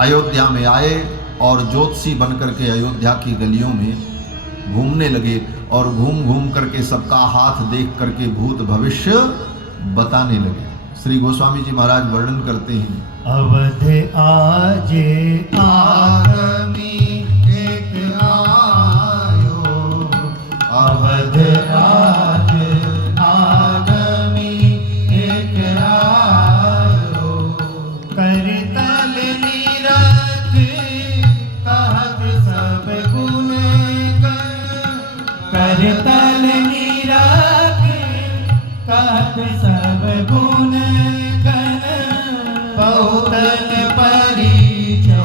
अयोध्या में आए और ज्योतिषी बन करके अयोध्या की गलियों में घूमने लगे और घूम घूम करके सबका हाथ देख करके भूत भविष्य बताने लगे। श्री गोस्वामी जी महाराज वर्णन करते हैं, अवध आजे आगमी एक आयो, अवध आज आगमी एक आयो, करतल नीरज कहत सब गुण गण, करतल नीरज कहत सब गुण गण, बहुतन परिचय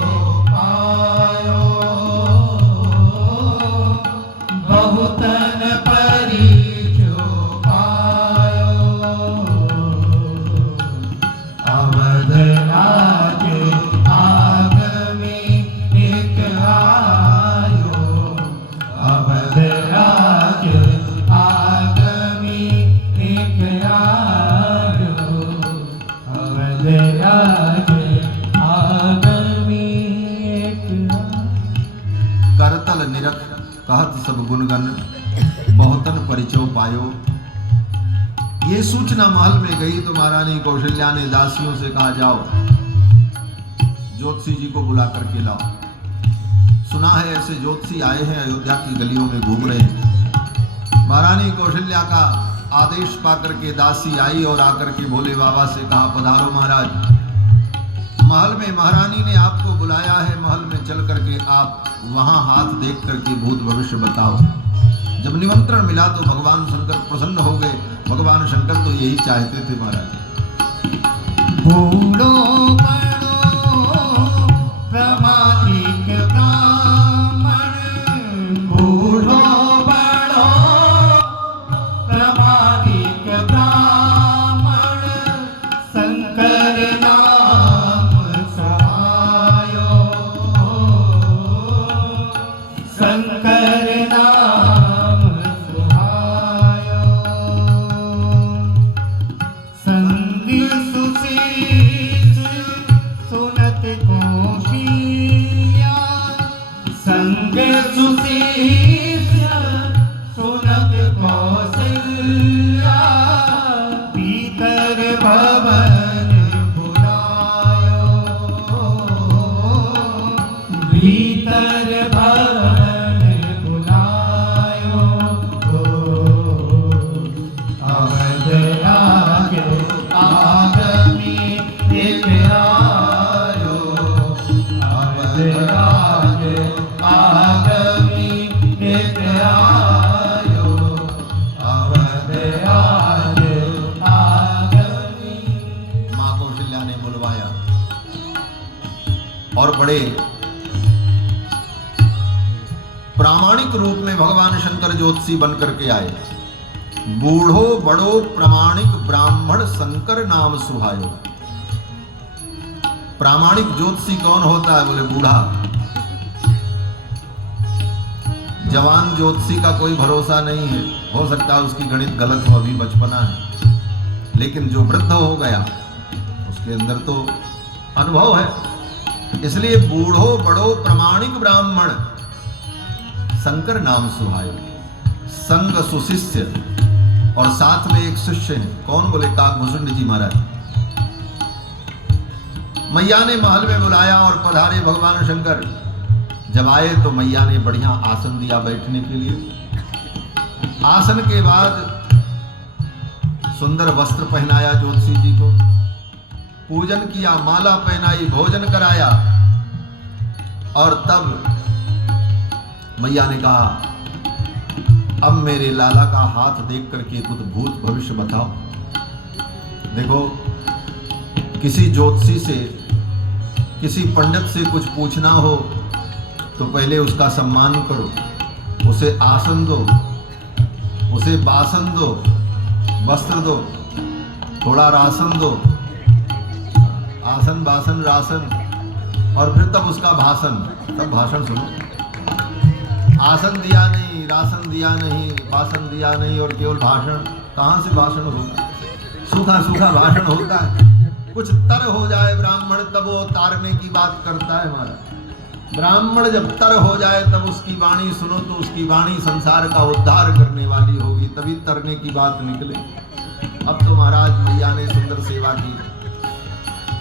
पायो, बहुतन परिचय पायो, अवध राज आगमी एक आयो, अवध राज आगमी एक आयो, अवध राज आगमी एक आयो। करतल निरख कहत सब गुणगण, बहुतन परिचय पायो। ये सूचना महल में गई तो महारानी कौशल्या ने दासियों से कहा, जाओ ज्योतिषी जी को बुला करके लाओ। सुना है ऐसे ज्योतिषी आए हैं, अयोध्या की गलियों में घूम रहे हैं। महारानी कौशल्या का आदेश पाकर के दासी आई और आकर के भोले बाबा से कहा, पधारो महाराज, महल में महारानी ने आपको बुलाया है, महल में चल करके आप वहां हाथ देख करके भूत भविष्य बताओ। जब निमंत्रण मिला तो भगवान शंकर प्रसन्न हो गए। भगवान शंकर तो यही चाहते थे महाराज। बूढ़ो बड़ो प्रमादिक ब्राह्मण, बूढ़ो बड़ो प्रमादिक ब्राह्मण, शंकर नाम सुहायो, शंकर नाम सुहायो, संगी सुशीष सुनत कोशिया, संग सुशीष सुनत कौशल्या, भीतर भवन बुलायो, भीतर भवन बुलायो, अवध राज आगमी एक आयो, अवध राज आगमी एक आयो, अवध राज आगमी। मां कौशल्या ने बुलवाया और बड़े प्रामाणिक रूप में भगवान शंकर ज्योतिषी बन करके आए। बूढ़ो बड़ो प्रामाणिक ब्राह्मण, शंकर नाम सुहायो। प्रामाणिक ज्योतिषी कौन होता है? बोले बूढ़ा। जवान ज्योतिषी का कोई भरोसा नहीं है, हो सकता है उसकी गणित गलत हो, अभी बचपना है, लेकिन जो वृद्ध हो गया उसके अंदर तो अनुभव है। इसलिए बूढ़ो बड़ो प्रामाणिक ब्राह्मण, शंकर नाम सुहायो। संग सुशिष्य, और साथ में एक शिष्य है। कौन? बोले काकभूषण जी महाराज। मैया ने महल में बुलाया और पधारे भगवान शंकर। जब आए तो मैया ने बढ़िया आसन दिया बैठने के लिए। आसन के बाद सुंदर वस्त्र पहनाया ज्योतिषी जी को, पूजन किया, माला पहनाई, भोजन कराया, और तब मैया ने कहा, अब मेरे लाला का हाथ देख करके कुछ भूत भविष्य बताओ। देखो, किसी ज्योतिषी से, किसी पंडित से कुछ पूछना हो तो पहले उसका सम्मान करो, उसे आसन दो, उसे बासन दो, वस्त्र दो, थोड़ा राशन दो, आसन बासन राशन, और फिर तब उसका भाषण, तब भाषण सुनो। आसन दिया नहीं, राशन दिया नहीं, भाषण दिया नहीं और केवल भाषण, कहाँ से भाषण होगा? सूखा सूखा भाषण होता है। कुछ तर हो जाए ब्राह्मण तब वो तारने की बात करता है महाराज। ब्राह्मण जब तर हो जाए तब उसकी वाणी सुनो तो उसकी वाणी संसार का उद्धार करने वाली होगी, तभी तरने की बात निकले। अब तो महाराज मैया ने सुंदर सेवा की।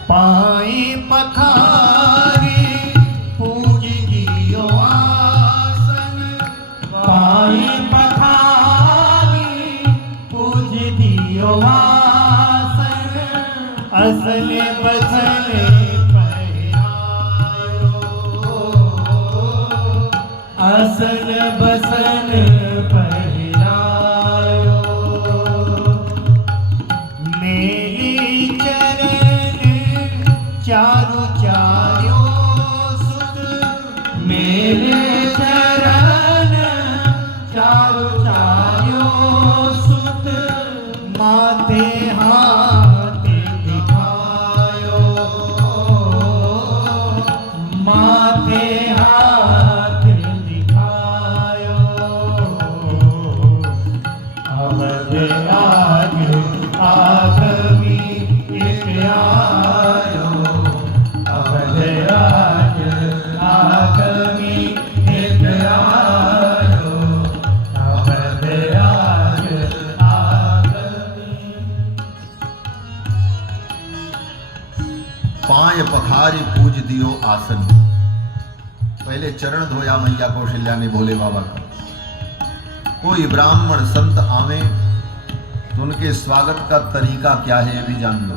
पाई पखारी पूज दियो आसन, पाई पखारी पूज दियो आसन, असल बसल पहिरायो, असल बसल पहिरायो, मेरी चारु चार्यो सुत, मेरे चरण चारु चार्यो सुत, माथे हाथ दिखायो, माथे हाथ दिखायो, अवध राज आगमी एक आयो, अवध राज आगमी एक आयो, अवध राज आगमी। पाय पखारी पूज दियो आसन। पहले चरण धोया मैया कौशल्या ने भोले बाबा का। कोई ब्राह्मण संत आवे तो उनके स्वागत का तरीका क्या है ये भी जान लो।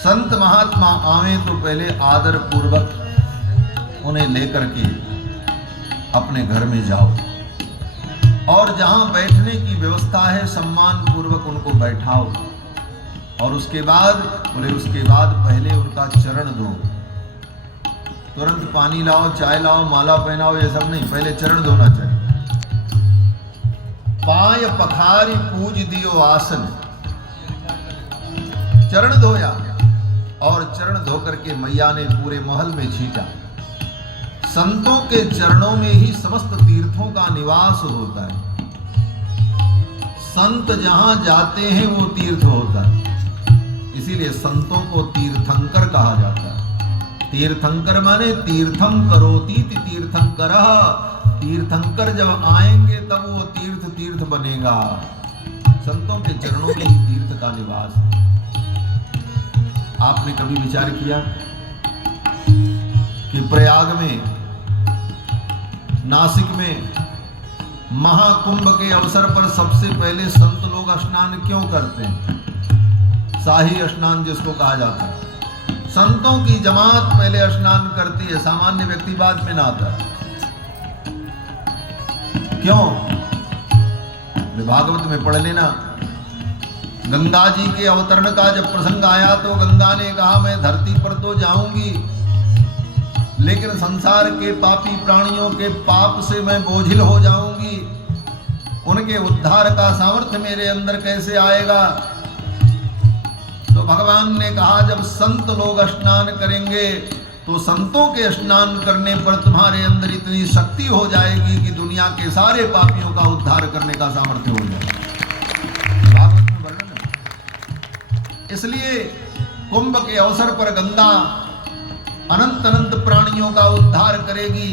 संत महात्मा आवे तो पहले आदर पूर्वक उन्हें लेकर के अपने घर में जाओ, और जहां बैठने की व्यवस्था है सम्मान पूर्वक उनको बैठाओ, और उसके बाद बोले उसके बाद पहले उनका चरण धो। तुरंत पानी लाओ, चाय लाओ, माला पहनाओ, ये सब नहीं, पहले चरण धोना चाहिए। पाय पखारी पूज दियो आसन, चरण धोया, और चरण धोकर के मैया ने पूरे महल में छींटा। संतों के चरणों में ही समस्त तीर्थों का निवास होता है। संत जहां जाते हैं वो तीर्थ होता है, इसीलिए संतों को तीर्थंकर कहा जाता है। तीर्थंकर माने तीर्थम करोति तीर्थंकरः, तीर्थंकर जब आएंगे तब वो तीर्थ तीर्थ बनेगा। संतों के चरणों में ही तीर्थ का निवास है। आपने कभी विचार किया कि प्रयाग में, नासिक में महाकुंभ के अवसर पर सबसे पहले संत लोग स्नान क्यों करते हैं? शाही स्नान जिसको कहा जाता है। संतों की जमात पहले स्नान करती है, सामान्य व्यक्ति बाद में नहाता है। क्यों? भागवत में पढ़ लेना, गंगा जी के अवतरण का जब प्रसंग आया तो गंगा ने कहा मैं धरती पर तो जाऊंगी, लेकिन संसार के पापी प्राणियों के पाप से मैं बोझिल हो जाऊंगी, उनके उद्धार का सामर्थ्य मेरे अंदर कैसे आएगा? तो भगवान ने कहा जब संत लोग स्नान करेंगे तो संतों के स्नान करने पर तुम्हारे अंदर इतनी शक्ति हो जाएगी कि दुनिया के सारे पापियों का उद्धार करने का सामर्थ्य हो जाएगा। भागवत में वर्णन है। इसलिए कुंभ के अवसर पर गंगा अनंत अनंत प्राणियों का उद्धार करेगी,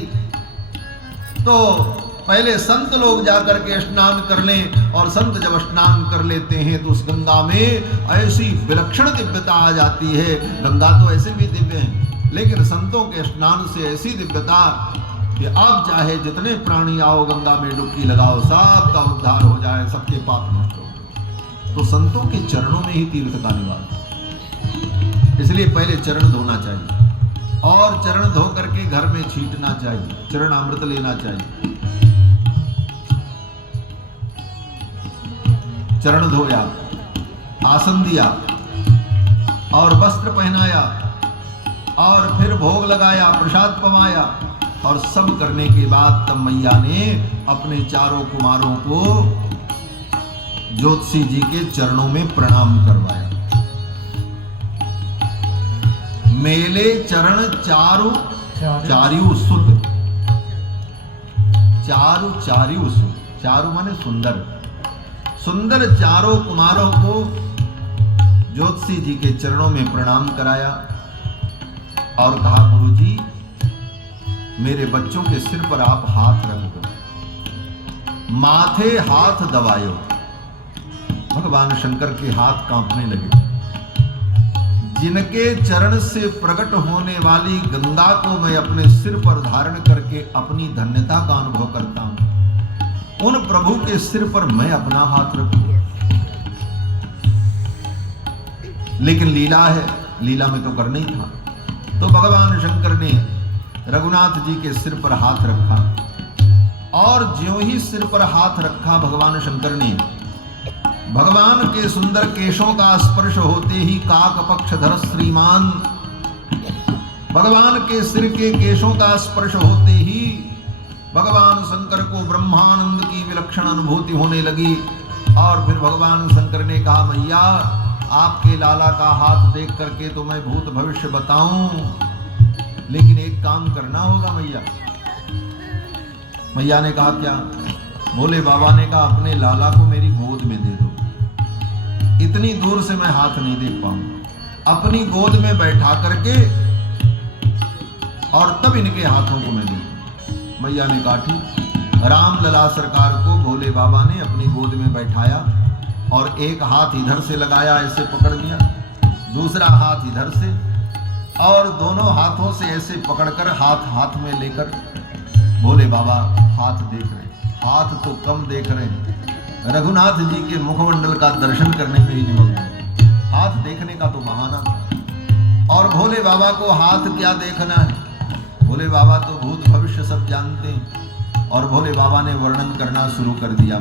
तो पहले संत लोग जाकर के स्नान कर लें, और संत जब स्नान कर लेते हैं तो उस गंगा में ऐसी विलक्षण दिव्यता आ जाती है। गंगा तो ऐसे भी दिव्य है, लेकिन संतों के स्नान से ऐसी दिव्यता कि अब चाहे जितने प्राणी आओ गंगा में डुबकी लगाओ, सबका उद्धार हो जाए, सबके पाप नष्ट हो। तो संतों के चरणों में ही तीर्थ का निवास। इसलिए पहले चरण धोना चाहिए, और चरण धो करके घर में छींटना चाहिए, चरण अमृत लेना चाहिए। चरण धोया, आसन दिया और वस्त्र पहनाया, और फिर भोग लगाया, प्रसाद पवाया, और सब करने के बाद तब मैया ने अपने चारों कुमारों को ज्योतिषी जी के चरणों में प्रणाम करवाया। मेले चरण चारु चार्यु सुत, चारु चार्यु सुत, चारु माने सुंदर, सुंदर चारों कुमारों को ज्योतिषी जी के चरणों में प्रणाम कराया और कहा, गुरुजी मेरे बच्चों के सिर पर आप हाथ रख दो। माथे हाथ दबायो। भगवान शंकर के हाथ कांपने लगे। जिनके चरण से प्रकट होने वाली गंगा को मैं अपने सिर पर धारण करके अपनी धन्यता का अनुभव करता हूं, उन प्रभु के सिर पर मैं अपना हाथ रखूं। लेकिन लीला है, लीला में तो करना ही था। तो भगवान शंकर ने रघुनाथ जी के सिर पर हाथ रखा और ज्यों ही सिर पर हाथ रखा भगवान शंकर ने, भगवान के सुंदर केशों का स्पर्श होते ही काक पक्षधर श्रीमान, भगवान के सिर के केशों का स्पर्श होते ही भगवान शंकर को ब्रह्मानंद की विलक्षण अनुभूति होने लगी। और फिर भगवान शंकर ने कहा, मैया आपके लाला का हाथ देख करके तो मैं भूत भविष्य बताऊं, लेकिन एक काम करना होगा मैया। मैया ने कहा, क्या? भोले बाबा ने कहा, अपने लाला को मेरी गोद में दे दो। इतनी दूर से मैं हाथ नहीं देख पाऊंगा, अपनी गोद में बैठा करके और तब इनके हाथों को मैं दूं। मैया ने कहा, ठीक। राम लला सरकार को भोले बाबा ने अपनी गोद में बैठाया और एक हाथ इधर से लगाया, ऐसे पकड़ लिया, दूसरा हाथ इधर से, और दोनों हाथों से ऐसे पकड़कर हाथ हाथ में लेकर भोले बाबा हाथ देख रहे। हाथ तो कम देख रहे हैं, रघुनाथ जी के मुखमंडल का दर्शन करने में ही निमग्न। हाथ देखने का तो बहाना था। और भोले बाबा को हाथ क्या देखना है, भोले बाबा तो भूत भविष्य सब जानते हैं। और भोले बाबा ने वर्णन करना शुरू कर दिया।